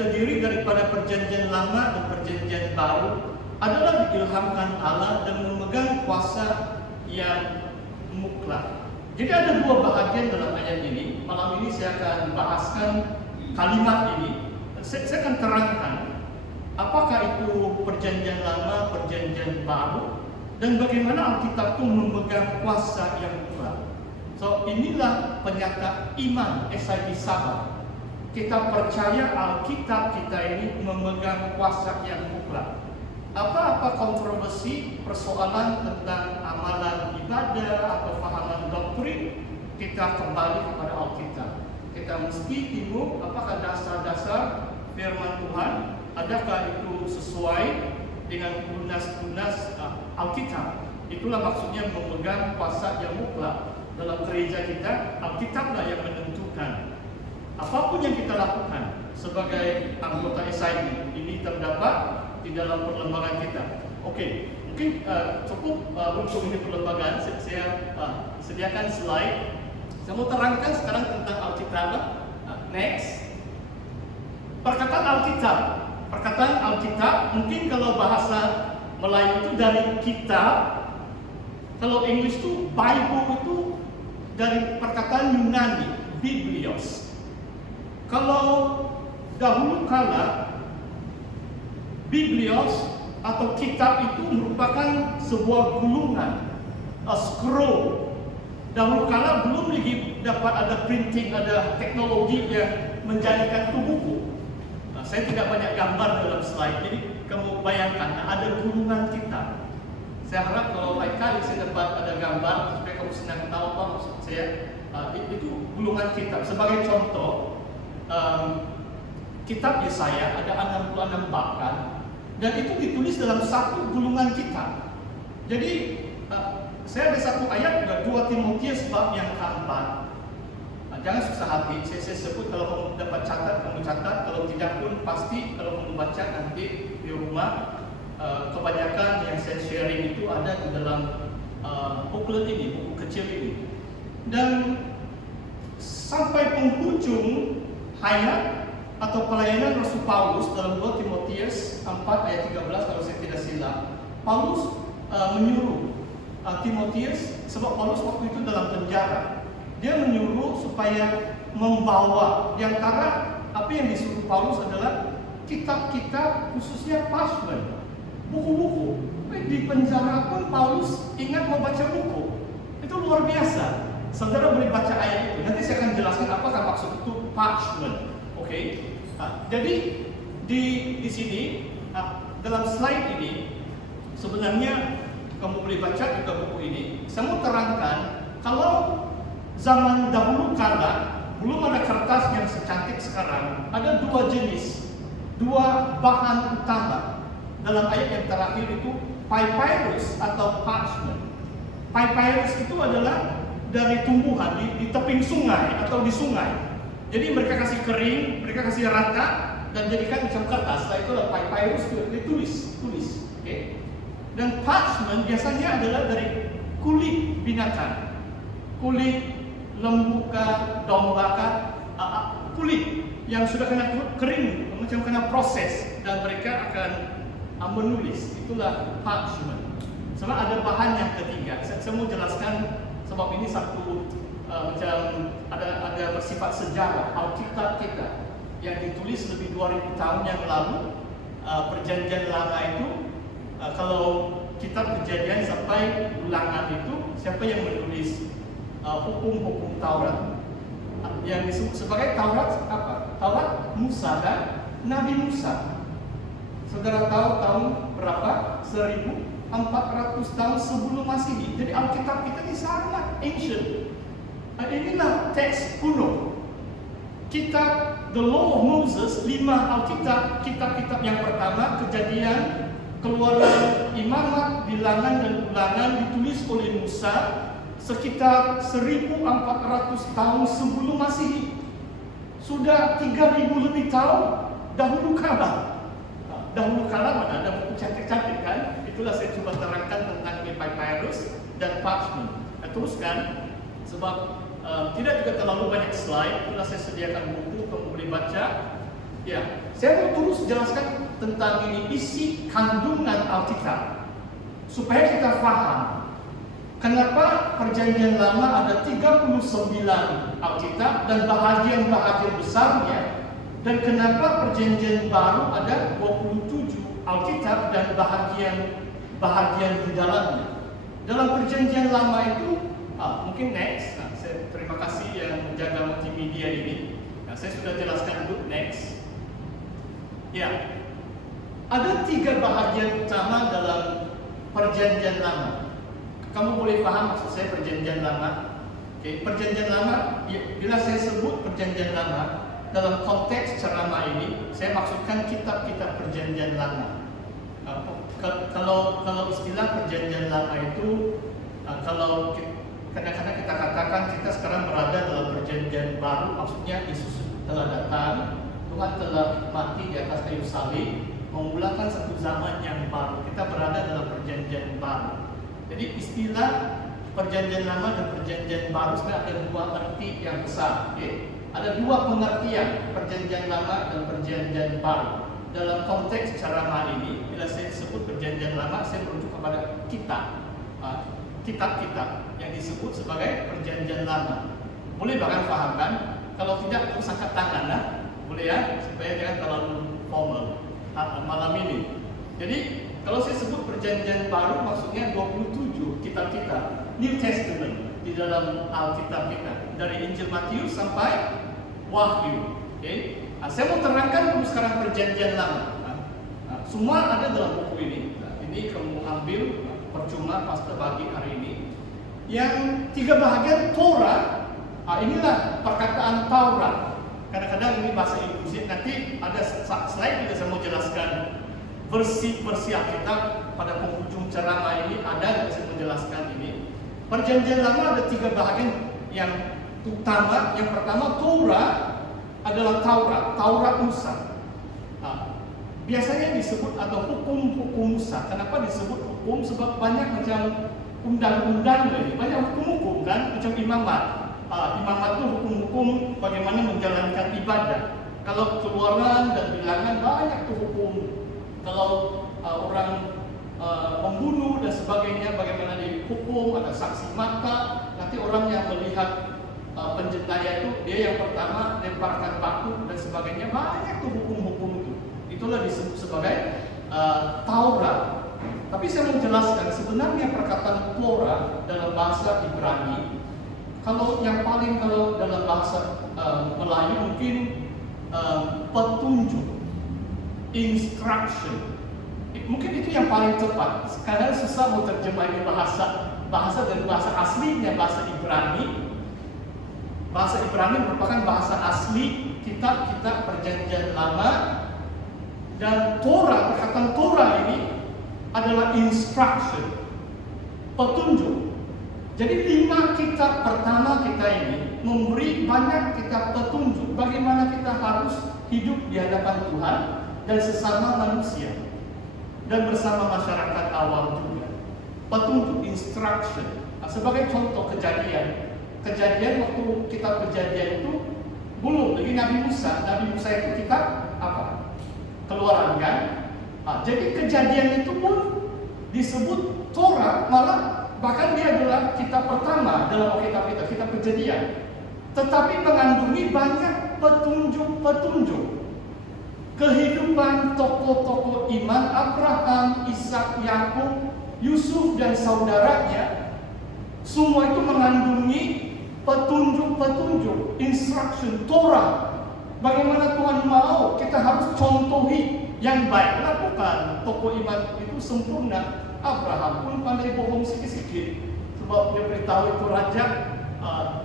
terdiri daripada perjanjian lama dan perjanjian baru adalah diilhamkan Allah dan memegang kuasa yang mutlak. Jadi ada dua bahagian dalam ayat ini. Malam ini saya akan bahaskan kalimat ini. Saya akan terangkan apakah itu perjanjian lama, perjanjian baru, dan bagaimana Alkitab itu memegang kuasa yang mutlak. So, inilah penyata iman SIB Sabah. Kita percaya Alkitab kita ini memegang kuasa yang mutlak. Apa-apa kontroversi, persoalan tentang amalan ibadah atau pahaman doktrin, kita kembali kepada Alkitab. Kita mesti tengok apakah dasar-dasar firman Tuhan, adakah itu sesuai dengan lunas-lunas Alkitab. Itulah maksudnya memegang kuasa yang mutlak. Dalam gereja kita, Alkitablah yang menentukan apapun yang kita lakukan sebagai anggota SIB. Ini terdapat di dalam perlembagaan kita. Oke, mungkin cukup untuk ini perlembagaan. Saya sediakan slide. Saya mau terangkan sekarang tentang Alkitab. Next. Perkataan Alkitab. Perkataan Alkitab, mungkin kalau bahasa Melayu itu dari kitab. Kalau English itu Bible itu dari perkataan Yunani, Biblios. Kalau dahulu kala Biblios atau kitab itu merupakan sebuah gulungan, a scroll. Dahulu kala belum lagi dapat ada printing, ada teknologi yang menjadikan itu buku. Saya tidak banyak gambar dalam slide, jadi kamu bayangkan ada gulungan kitab. Saya harap kalau lain kali saya dapat ada gambar supaya kamu senang tahu apa maksud saya. Itu gulungan kitab. Sebagai contoh, kitab Yesaya ada 66 bab kan, dan itu ditulis dalam satu gulungan kitab. Jadi saya ada satu ayat juga, 2 Timotius bab yang keempat. Jangan susah hati, saya sebut, kalau kamu dapat catat, kamu catat. Kalau tidak pun pasti kalau kamu baca nanti di rumah. Kebanyakan yang saya sharing itu ada di dalam booklet ini, buku kecil ini. Dan sampai penghujung hayat atau pelayanan Rasul Paulus dalam 2 Timotius 4 ayat 13 kalau saya tidak silap, Paulus menyuruh Timotius, sebab Paulus waktu itu dalam penjara. Dia menyuruh supaya membawa, di antara apa yang disuruh Paulus adalah kitab-kitab, khususnya parchment, buku-buku. Di penjara pun Paulus ingat membaca buku. Itu luar biasa. Saudara boleh baca ayat itu. Nanti saya akan jelaskan apakah maksud itu parchment. Oke. Jadi di sini dalam slide ini sebenarnya kamu boleh baca juga buku ini. Saya mau terangkan kalau zaman dahulu kala belum ada kertas yang secantik sekarang. Ada dua jenis, dua bahan utama. Dalam ayat yang terakhir itu papyrus atau parchment. Papyrus itu adalah dari tumbuhan di teping sungai atau di sungai. Jadi mereka kasih kering, mereka kasih rata dan jadikan macam kertas. Setelah itu papyrus ditulis. Okay? Dan parchment biasanya adalah dari kulit binatang, kulit lembu kah, domba kah, kulit yang sudah kena kering, macam kena proses, dan mereka akan menulis. Itulah parchment. Sebab ada bahan yang ketiga. Saya mau jelaskan sebab ini satu macam ada bersifat sejarah. Alkitab kita yang ditulis lebih 2000 tahun yang lalu, perjanjian lama itu, kalau kitab Kejadian sampai Ulangan itu, siapa yang menulis hukum-hukum Taurat? Yang disebut sebagai Taurat apa? Taurat Musa dan Nabi Musa. Saudara tahu tahun berapa? 1400 tahun sebelum Masehi. Jadi Alkitab kita ini sangat ancient. Inilah teks kuno. Kitab The Law of Moses, 5 Alkitab, kitab-kitab yang pertama, Kejadian, Keluaran, Imamat, Bilangan dan Ulangan ditulis oleh Musa sekitar 1400 tahun sebelum Masehi. Sudah 3000 lebih tahun dahulu kala. Dahulu kala mana ada buku cantik-cantik kan? Itulah saya coba terangkan tentang papyrus dan parchment. Teruskan, sebab tidak juga terlalu banyak slide. Itulah saya sediakan buku, kamu boleh baca. Ya, saya mau terus jelaskan tentang ini isi kandungan Alkitab supaya kita paham kenapa Perjanjian Lama ada 39 Alkitab dan bahagian-bahagian besarnya, dan kenapa Perjanjian Baru ada 27 Alkitab dan bahagian di dalamnya. Dalam Perjanjian Lama itu, mungkin next. Saya terima kasih yang menjaga multimedia ini. Saya sudah jelaskan dulu, next. Ya, ada 3 bahagian utama dalam Perjanjian Lama. Kamu boleh paham maksud saya Perjanjian Lama? Oke, Perjanjian Lama, bila saya sebut Perjanjian Lama dalam konteks ceramah ini, saya maksudkan kitab-kitab Perjanjian Lama. Kalau istilah Perjanjian Lama itu, kalau kadang-kadang kita katakan kita sekarang berada dalam Perjanjian Baru, maksudnya Yesus telah datang, Tuhan telah mati di atas kayu salib, memulakan satu zaman yang baru. Kita berada dalam Perjanjian Baru. Jadi istilah Perjanjian Lama dan Perjanjian Baru sebenarnya ada 2 arti yang besar. Okay? Ada 2 pengertian Perjanjian Lama dan Perjanjian Baru. Dalam konteks ceramah ini, bila saya sebut Perjanjian Lama, saya merujuk kepada kitab-kitab yang disebut sebagai Perjanjian Lama. Boleh bahkan pahamkan? Kalau tidak, terus angkat tangan lah. Boleh ya, supaya jangan terlalu formal malam ini. Jadi, kalau saya sebut Perjanjian Baru, maksudnya 27 kitab-kitab New Testament di dalam Alkitab kita, dari Injil Matius sampai Wahyu. Okay? Saya mau terangkan dulu sekarang Perjanjian Lama. Semua ada dalam buku ini. Ini kamu ambil percuma pastor bagi hari ini. Yang 3 bahagian Torah, inilah perkataan Taurat. Kadang-kadang ini bahasa Inggris. Nanti ada slide juga saya mau jelaskan versi Alkitab pada penghujung ceramah ini ada yang saya menjelaskan ini. Perjanjian Lama ada 3 bahagian yang utama. Yang pertama Torah adalah Taurat Musa. Biasanya disebut atau hukum-hukum Musa. Kenapa disebut hukum? Sebab banyak macam undang-undang ini, banyak hukum-hukum kan, macam imamat. Imamat itu hukum-hukum bagaimana menjalankan ibadah. Kalau keluaran dan bilangan banyak tuh hukum. Kalau orang membunuh dan sebagainya, bagaimana dihukum, ada saksi mata. Nanti orang yang melihat penjenayah itu, dia yang pertama lemparkan batu dan sebagainya. Banyak tuh hukum-hukum itu. Itulah disebut sebagai Taurat. Tapi saya mau jelaskan sebenarnya perkataan Torah dalam bahasa Ibrani, kalau dalam bahasa Melayu mungkin petunjuk, instruction. Mungkin itu yang paling tepat. Kadang susah mau terjemah ini bahasa dan bahasa aslinya bahasa Ibrani. Bahasa Ibrani merupakan bahasa asli kitab-kitab Perjanjian Lama, dan Torah, perkataan Torah ini adalah instruction, petunjuk. Jadi 5 kitab pertama kita ini memberi banyak kitab petunjuk bagaimana kita harus hidup di hadapan Tuhan dan sesama manusia dan bersama masyarakat awam juga. Petunjuk, instruction. Sebagai contoh kejadian waktu kitab Kejadian itu belum lagi Nabi Musa. Nabi Musa itu kitab apa? Keluaran kan? Jadi Kejadian itu pun disebut Torah, malah bahkan dia adalah kitab pertama dalam Alkitab kita, kitab Kejadian. Tetapi mengandungi banyak petunjuk-petunjuk kehidupan tokoh-tokoh iman Abraham, Ishak, Yakub, Yusuf dan saudaranya. Semua itu mengandungi petunjuk-petunjuk, instruction, Torah. Bagaimana Tuhan mau kita harus contohi yang baik. Lakukan. Tokoh iman itu sempurna. Abraham pun pandai bohong sikit-sikit, sebab dia beritahu itu raja,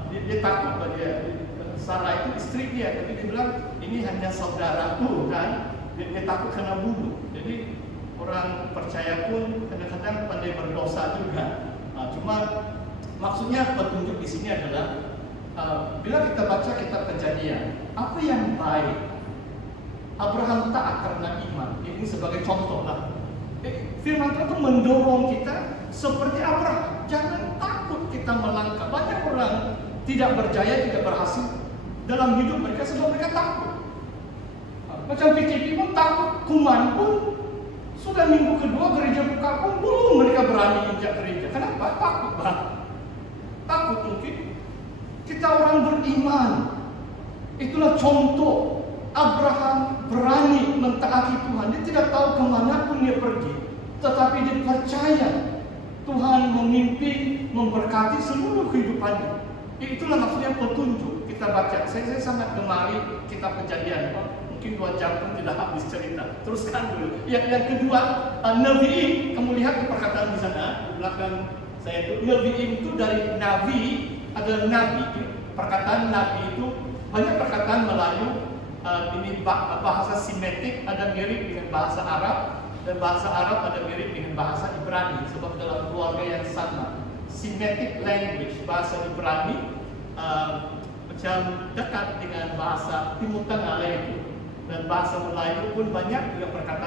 dia takut pada dia. Sarah itu istri dia, tapi dia bilang ini hanya saudaraku kan. Dia takut kena bunuh. Jadi orang percaya pun kadang-kadang pandai berdosa juga. Cuma maksudnya petunjuk di sini adalah bila kita baca kitab Kejadian, apa yang baik? Abraham taat karena iman. Ini sebagai contoh lah. Firman Tuhan itu mendorong kita seperti Abraham. Jangan takut kita melangkah. Banyak orang tidak berjaya, tidak berhasil dalam hidup mereka sebab mereka takut. Macam PKP pun takut kuman pun. Sudah minggu kedua gereja buka pun belum mereka berani injak gereja. Kenapa? Takut bang. Takut mungkin. Kita orang beriman. Itulah contoh. Abraham berani mentaati Tuhan. Dia tidak tahu kemana pun dia pergi. Tetapi dia percaya Tuhan memimpin, memberkati seluruh kehidupannya. Itulah maksudnya petunjuk. Kita baca. Saya sangat gemari kitab Kejadian. Mungkin 2 jam pun tidak habis cerita. Teruskan dulu. Yang kedua, Nabiim. Kamu lihat di perkataan di sana, di belakang saya itu. Nabiim itu dari nabi, adalah nabi. Perkataan nabi itu banyak perkataan Melayu. Ini bahasa Semitik, ada mirip dengan bahasa Arab, dan bahasa Arab ada mirip dengan bahasa Ibrani, sebab dalam keluarga yang sama. Semitic language, bahasa Ibrani macam dekat dengan bahasa Timur Tengah lain. Dan bahasa Melayu pun banyak juga perkataan